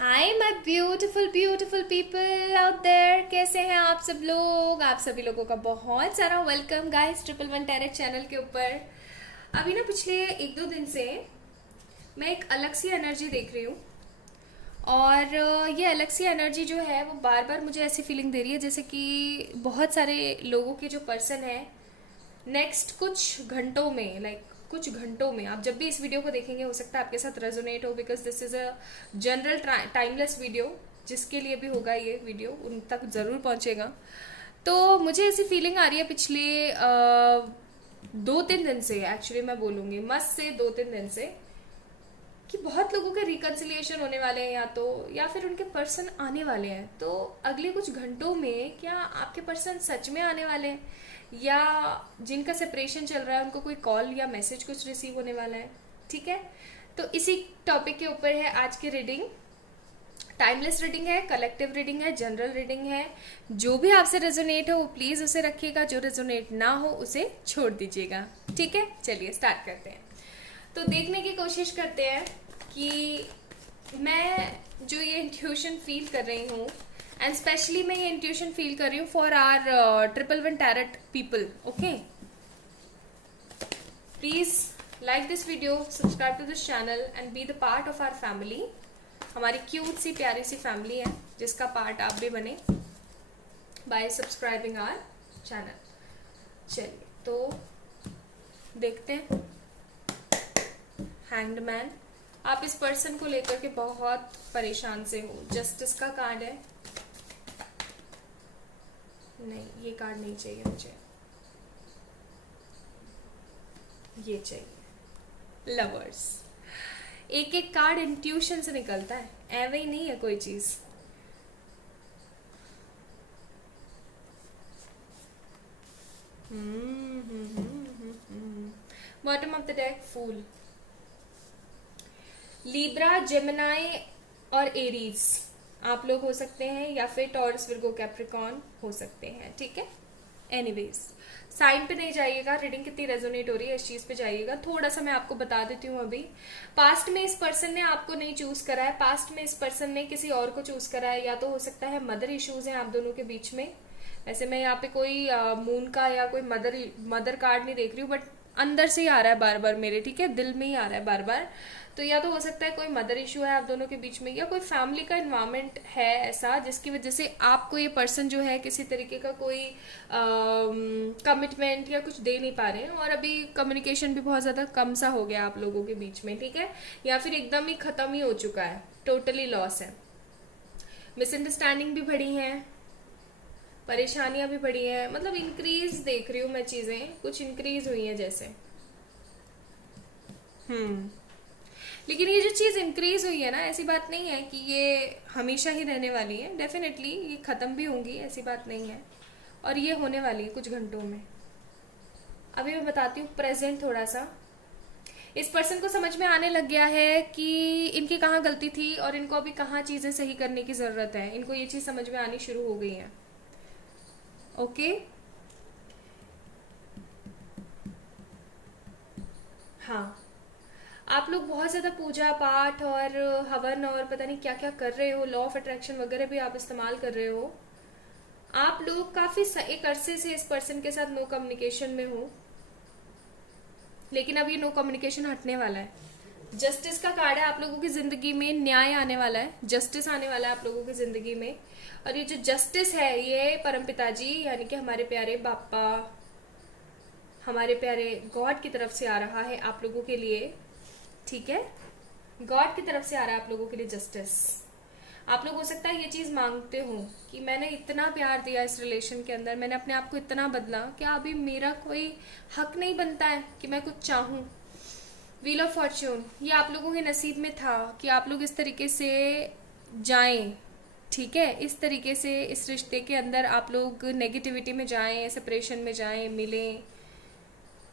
Hi my beautiful beautiful people out there, कैसे हैं आप सब लोग। आप सभी लोगों का बहुत सारा welcome guys triple one tarot channel के ऊपर। अभी ना पिछले एक दो दिन से मैं एक अलग सी एनर्जी देख रही हूँ और ये अलग सी एनर्जी जो है वो बार बार मुझे ऐसी फीलिंग दे रही है जैसे कि बहुत सारे लोगों के जो पर्सन है नेक्स्ट कुछ घंटों में, कुछ घंटों में, आप जब भी इस वीडियो को देखेंगे हो सकता है आपके साथ रेजोनेट हो, because this is a general timeless video. जिसके लिए भी होगा ये वीडियो उन तक जरूर पहुंचेगा। तो मुझे ऐसी फीलिंग आ रही है पिछले 2-3 दिन से, एक्चुअली मैं बोलूंगी मस्त से 2-3 दिन से, कि बहुत लोगों के रिकन्सिलिएशन होने वाले हैं या फिर उनके पर्सन आने वाले हैं। तो अगले कुछ घंटों में क्या आपके पर्सन सच में आने वाले हैं, या जिनका सेपरेशन चल रहा है उनको कोई कॉल या मैसेज कुछ रिसीव होने वाला है। ठीक है, तो इसी टॉपिक के ऊपर है आज की रीडिंग। टाइमलेस रीडिंग है, कलेक्टिव रीडिंग है, जनरल रीडिंग है। जो भी आपसे रेजोनेट हो वो प्लीज उसे रखिएगा, जो रेजोनेट ना हो उसे छोड़ दीजिएगा। ठीक है, चलिए स्टार्ट करते हैं। तो देखने की कोशिश करते हैं कि मैं जो ये इंट्यूशन फील कर रही हूँ, एंड स्पेशली मैं ये इंट्यूशन फील कर रही हूँ for our triple one tarot people. Okay, please like this video, subscribe to this channel and be the part of our family. हमारी क्यूट सी प्यारी सी फैमिली है जिसका पार्ट आप भी बने बाय सब्सक्राइबिंग आवर चैनल। चलिए तो देखते हैं। हैंग्ड मैन, आप इस पर्सन को लेकर के बहुत परेशान से हो। जस्टिस का कार्ड है, नहीं ये कार्ड नहीं चाहिए मुझे, ये चाहिए। लवर्स, एक एक कार्ड इंट्यूशन से निकलता है, ऐवे ही नहीं है कोई चीज। Bottom of the deck fool. Libra, Gemini और एरीज आप लोग हो सकते हैं, या फिर टॉरस, विर्गो, कैप्रिकॉन हो सकते हैं। ठीक है, एनीवेज साइन पे नहीं जाइएगा। रीडिंग कितनी रेजोनेट हो रही है इस चीज पे जाइएगा। थोड़ा सा मैं आपको बता देती हूँ। अभी पास्ट में इस पर्सन ने आपको नहीं चूज करा है, पास्ट में इस पर्सन ने किसी और को चूज करा है, या तो हो सकता है मदर इश्यूज हैं आप दोनों के बीच में। वैसे मैं यहाँ पे कोई मून का या कोई मदर कार्ड नहीं देख रही हूँ, बट अंदर से ही आ रहा है बार बार मेरे, ठीक है, दिल में ही आ रहा है बार बार। तो या तो हो सकता है कोई मदर इशू है आप दोनों के बीच में, या कोई फैमिली का इन्वायरमेंट है ऐसा जिसकी वजह से आपको ये पर्सन जो है किसी तरीके का कोई कमिटमेंट या कुछ दे नहीं पा रहे हैं, और अभी कम्युनिकेशन भी बहुत ज़्यादा कम सा हो गया आप लोगों के बीच में। ठीक है, या फिर एकदम ही ख़त्म ही हो चुका है, टोटली लॉस है। मिसअंडरस्टैंडिंग भी बढ़ी है, परेशानियां भी बढ़ी हैं, मतलब इंक्रीज देख रही हूँ मैं, चीज़ें कुछ इंक्रीज हुई हैं जैसे। लेकिन ये जो चीज़ इंक्रीज हुई है ना, ऐसी बात नहीं है कि ये हमेशा ही रहने वाली है। डेफिनेटली ये ख़त्म भी होंगी, ऐसी बात नहीं है, और ये होने वाली है कुछ घंटों में। अभी मैं बताती हूँ प्रेजेंट थोड़ा सा। इस पर्सन को समझ में आने लग गया है कि इनकी कहाँ गलती थी और इनको अभी कहाँ चीज़ें सही करने की ज़रूरत है। इनको ये चीज़ समझ में आनी शुरू हो गई है। ओके, हाँ, आप लोग बहुत ज़्यादा पूजा पाठ और हवन और पता नहीं क्या क्या कर रहे हो, लॉ ऑफ अट्रैक्शन वगैरह भी आप इस्तेमाल कर रहे हो। आप लोग काफ़ी एक अरसे से इस पर्सन के साथ नो कम्युनिकेशन में हो, लेकिन अब ये नो कम्युनिकेशन हटने वाला है। जस्टिस का कार्ड है, आप लोगों की ज़िंदगी में न्याय आने वाला है, जस्टिस आने वाला है आप लोगों की ज़िंदगी में। और ये जो जस्टिस है ये परमपिता जी यानी कि हमारे प्यारे बापा, हमारे प्यारे गॉड की तरफ से आ रहा है आप लोगों के लिए। ठीक है, गॉड की तरफ से आ रहा है आप लोगों के लिए जस्टिस। आप लोग हो सकता है ये चीज़ मांगते हो कि मैंने इतना प्यार दिया इस रिलेशन के अंदर, मैंने अपने आप को इतना बदला, क्या अभी मेरा कोई हक नहीं बनता है कि मैं कुछ चाहूँ। व्हील ऑफ फॉर्च्यून, ये आप लोगों के नसीब में था कि आप लोग इस तरीके से जाएं। ठीक है, इस तरीके से इस रिश्ते के अंदर आप लोग नेगेटिविटी में जाएं, सेपरेशन में जाएं, मिलें।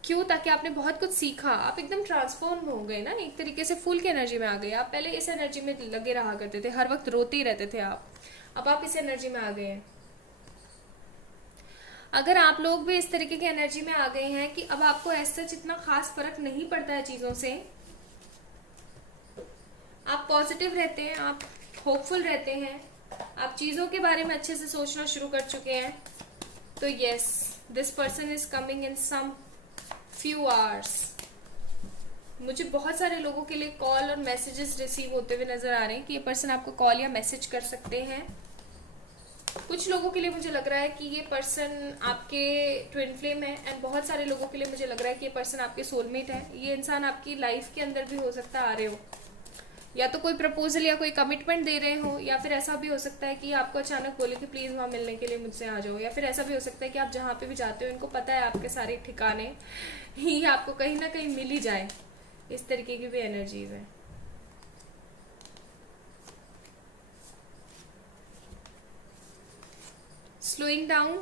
क्यों? ताकि आपने बहुत कुछ सीखा, आप एकदम ट्रांसफॉर्म हो गए ना, एक तरीके से फूल की एनर्जी में आ गए। आप पहले इस एनर्जी में लगे रहा करते थे, हर वक्त रोते ही रहते थे आप, अब आप इस एनर्जी में आ गए हैं। अगर आप लोग भी इस तरीके की एनर्जी में आ गए हैं कि अब आपको ऐसा जितना खास फर्क नहीं पड़ता है चीज़ों से, आप पॉजिटिव रहते हैं, आप होपफुल रहते हैं, आप चीज़ों के बारे में अच्छे से सोचना शुरू कर चुके हैं, तो yes, this person is coming in some few hours. मुझे बहुत सारे लोगों के लिए कॉल और मैसेजेस रिसीव होते हुए नजर आ रहे हैं कि ये पर्सन आपको कॉल या मैसेज कर सकते हैं। कुछ लोगों के लिए मुझे लग रहा है कि ये पर्सन आपके ट्विन फ्लेम है, एंड बहुत सारे लोगों के लिए मुझे लग रहा है कि ये पर्सन आपके सोलमेट है। ये इंसान आपकी लाइफ के अंदर भी हो सकता है आ रहे हो, या तो कोई प्रपोजल या कोई कमिटमेंट दे रहे हो, या फिर ऐसा भी हो सकता है कि आपको अचानक बोले कि प्लीज वहां मिलने के लिए मुझसे आ जाओ, या फिर ऐसा भी हो सकता है कि आप जहाँ पे भी जाते हो इनको पता है आपके सारे ठिकाने, ही आपको कहीं ना कहीं मिल ही जाए। इस तरीके की भी एनर्जीज है। Slowing down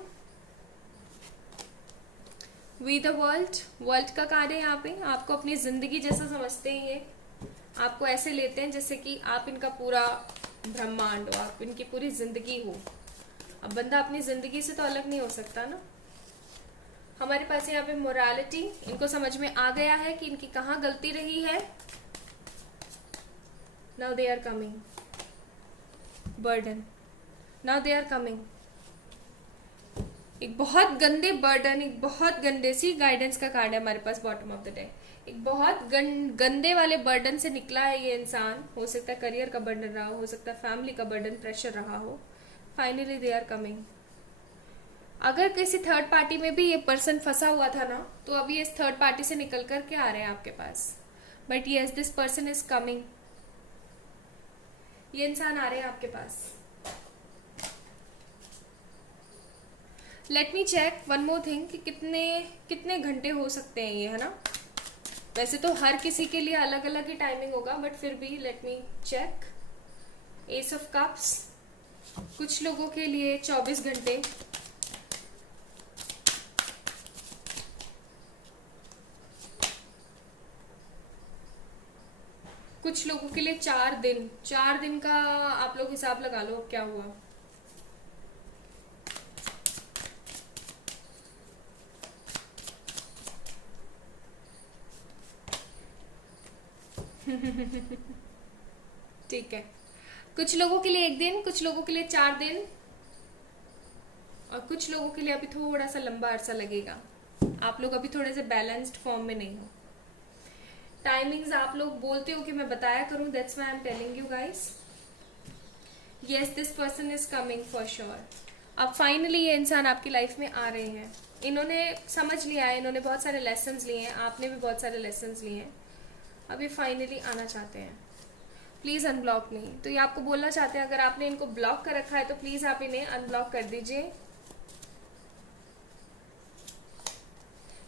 we the world, world का कार्ड है यहाँ पे। आपको अपनी जिंदगी जैसा समझते हैं ये, आपको ऐसे लेते हैं जैसे कि आप इनका पूरा ब्रह्मांड हो, आप इनकी पूरी जिंदगी हो। अब बंदा अपनी जिंदगी से तो अलग नहीं हो सकता ना। हमारे पास यहाँ पे मोरालिटी, इनको समझ में आ गया है कि इनकी कहाँ गलती रही है। Now they are coming, burden, now they are coming. एक बहुत गंदे बर्डन, एक बहुत गंदे सी गाइडेंस का कार्ड है हमारे पास बॉटम ऑफ द डेक। एक बहुत गंदे वाले बर्डन से निकला है ये इंसान। हो सकता है करियर का बर्डन रहा हो सकता है फैमिली का बर्डन, प्रेशर रहा हो। Finally they are coming. अगर किसी थर्ड पार्टी में भी ये पर्सन फंसा हुआ था ना, तो अभी इस थर्ड पार्टी से निकल कर के आ रहे हैं आपके पास। But yes, this person is coming. ये इंसान आ रहे हैं आपके पास। Let me check one more thing कि कितने कितने घंटे हो सकते हैं ये, है ना। वैसे तो हर किसी के लिए अलग अलग ही टाइमिंग होगा, बट फिर भी let me check. Ace of cups, कुछ लोगों के लिए 24 घंटे, कुछ लोगों के लिए 4 दिन। 4 दिन का आप लोग हिसाब लगा लो अब क्या हुआ। ठीक है, कुछ लोगों के लिए 1 दिन, कुछ लोगों के लिए 4 दिन, और कुछ लोगों के लिए अभी थोड़ा सा लंबा अरसा लगेगा। आप लोग अभी थोड़े से बैलेंस्ड फॉर्म में नहीं हो। टाइमिंग्स आप लोग बोलते हो कि मैं बताया करूं, that's why I am telling you guys. Yes, this person is coming for sure. अब फाइनली ये इंसान आपकी लाइफ में आ रहे हैं। इन्होंने समझ लिया है, इन्होंने बहुत सारे लेसन्स लिए हैं, आपने भी बहुत सारे लेसन्स लिए हैं। अभी फाइनली आना चाहते हैं। प्लीज अनब्लॉक मी। तो ये आपको बोलना चाहते हैं, अगर आपने इनको ब्लॉक कर रखा है तो प्लीज आप इन्हें अनब्लॉक कर दीजिए।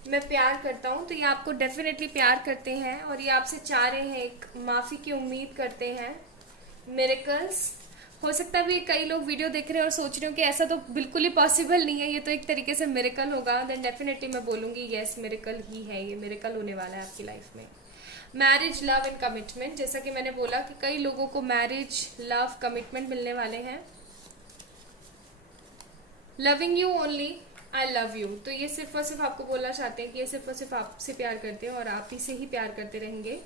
मैं प्यार करता हूँ, तो ये आपको डेफिनेटली प्यार करते हैं, और ये आपसे चाह रहे हैं, एक माफी की उम्मीद करते हैं। मिरेकल्स, हो सकता है भी कई लोग वीडियो देख रहे हैं और सोच रहे हो कि ऐसा तो बिल्कुल ही पॉसिबल नहीं है, ये तो एक तरीके से मिरेकल होगा। देन डेफिनेटली मैं बोलूंगी यस, मिरेकल ही है, ये मिरेकल होने वाला है आपकी लाइफ में। मैरिज, लव एंड कमिटमेंट, जैसा कि मैंने बोला कि कई लोगों को मैरिज, लव, कमिटमेंट मिलने वाले हैं। Loving you only, I love you, तो ये सिर्फ और सिर्फ आपको बोलना चाहते हैं कि ये सिर्फ और सिर्फ आपसे प्यार करते हैं और आप ही से ही प्यार करते रहेंगे।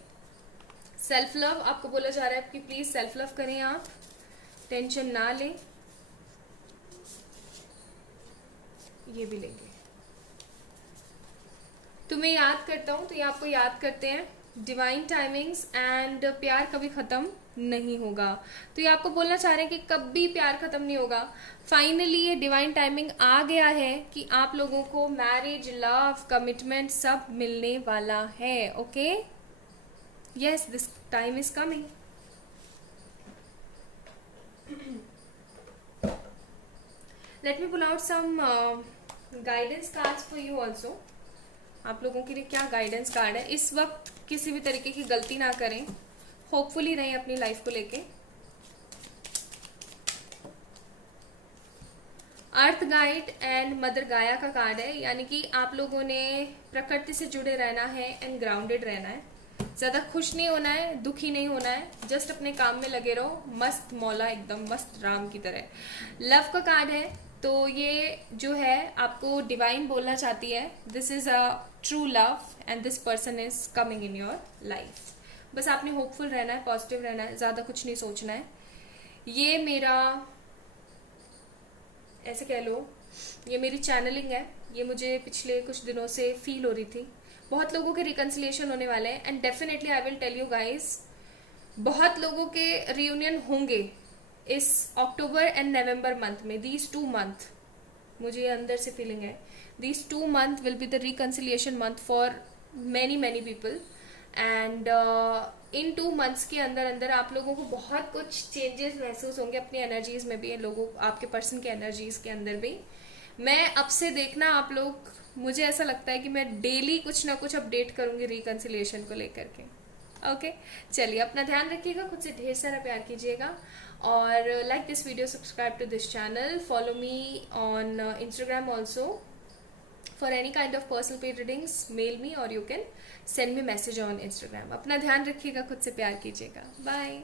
सेल्फ लव, आपको बोला जा रहा है कि प्लीज सेल्फ लव करें, आप टेंशन ना लें। ये भी लेंगे। तुम्हें याद करता हूं, तो ये आपको याद करते हैं। डिवाइन टाइमिंग्स एंड प्यार कभी खत्म नहीं होगा, तो ये आपको बोलना चाह रहे हैं कि कभी प्यार खत्म नहीं होगा। फाइनली ये डिवाइन टाइमिंग आ गया है कि आप लोगों को मैरिज, लव, कमिटमेंट सब मिलने वाला है। Okay, yes, this time is coming. Let me pull out some guidance cards for you also. आप लोगों के लिए क्या गाइडेंस कार्ड है। इस वक्त किसी भी तरीके की गलती ना करें, होपफुली रहें अपनी लाइफ को लेके। अर्थ गाइड एंड मदर गाया का कार्ड है, यानी कि आप लोगों ने प्रकृति से जुड़े रहना है एंड ग्राउंडेड रहना है। ज्यादा खुश नहीं होना है, दुखी नहीं होना है, जस्ट अपने काम में लगे रहो, मस्त मौला, एकदम मस्त राम की तरह। लव का कार्ड है, तो ये जो है आपको डिवाइन बोलना चाहती है, this is a true love and this person is coming in your life. बस आपने होपफुल रहना है, पॉजिटिव रहना है, ज्यादा कुछ नहीं सोचना है। ये मेरा, ऐसे कह लो, ये मेरी चैनलिंग है। ये मुझे पिछले कुछ दिनों से फील हो रही थी। बहुत लोगों के रिकन्सिलिएशन होने वाले हैं and definitely I will tell you guys, बहुत लोगों के रियूनियन होंगे इस अक्टूबर एंड नवंबर मंथ में। दीज 2 मंथ, मुझे अंदर से फीलिंग है, these 2 month will be the reconciliation month for many many people. And in 2 months के अंदर अंदर आप लोगों को बहुत कुछ चेंजेस महसूस होंगे अपनी एनर्जीज में भी, लोगों आपके पर्सन के एनर्जीज के अंदर भी। मैं अब से देखना आप लोग, मुझे ऐसा लगता है कि मैं डेली कुछ ना कुछ अपडेट करूंगी रिकन्सिलिएशन को लेकर के। ओके, चलिए अपना ध्यान रखिएगा, खुद से ढेर सारा प्यार कीजिएगा, और like this video, subscribe to this channel, follow me on Instagram also. For any kind of personal paid readings mail me और you can send me message on Instagram. अपना ध्यान रखिएगा, खुद से प्यार कीजिएगा, बाय।